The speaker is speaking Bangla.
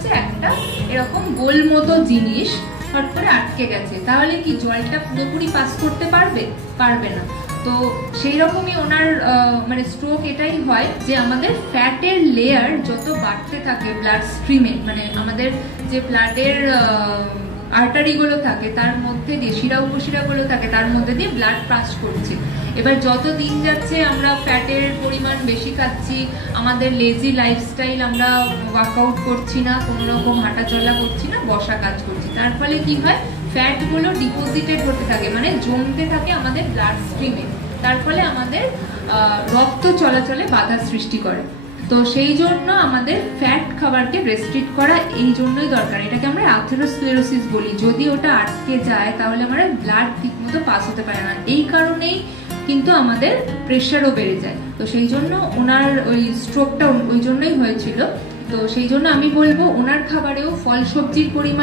হয়েছে একটা এরকম গোল মতো জিনিস হট করে আটকে গেছে, তাহলে কি জলটা পুরোপুরি পাস করতে পারবে না। তো সেই রকমই ওনার মানে স্ট্রোক এটাই হয় যে আমাদের ফ্যাটের লেয়ার যত বাড়তে থাকে ব্লাড স্ট্রিমে, মানে আমাদের যে ব্লাডের আর্টারিগুলো থাকে তার মধ্যে দিয়ে শিরা উপশিরাগুলো থাকে তার মধ্যে দিয়ে ব্লাড পাস করছে। এবার যত দিন যাচ্ছে আমরা ফ্যাটের পরিমাণ বেশি খাচ্ছি, আমাদের লেজি লাইফস্টাইল, আমরা ওয়ার্কআউট করছি না, কোনো রকম হাঁটাচলা করছি না, বসা কাজ করছি, তার ফলে কি হয় ফ্যাটগুলো ডিপোজিটেড হতে থাকে, মানে জমতে থাকে আমাদের ব্লাড স্ট্রিমে, তার ফলে আমাদের রক্ত চলাচলে বাধা সৃষ্টি করে। তো সেই জন্য আমাদের ফ্যাট খাবারকে রেস্ট্রিক্ট করা এই জন্যই দরকার। এটাকে আমরা আথেরোস্ক্লেরোসিস বলি। যদি ওটা আটকে যায় তাহলে আমাদের ব্লাড ঠিক মতো পাস হতে পারে না, এই কারণেই কিন্তু আমাদের প্রেশারও বেড়ে যায়। তো সেই জন্য ওনার ওই স্ট্রোকটা ওই জন্যই হয়েছিল। তো সেই জন্য আমি বলবো ওনার খাবারেও ফল সবজির পরিমাণ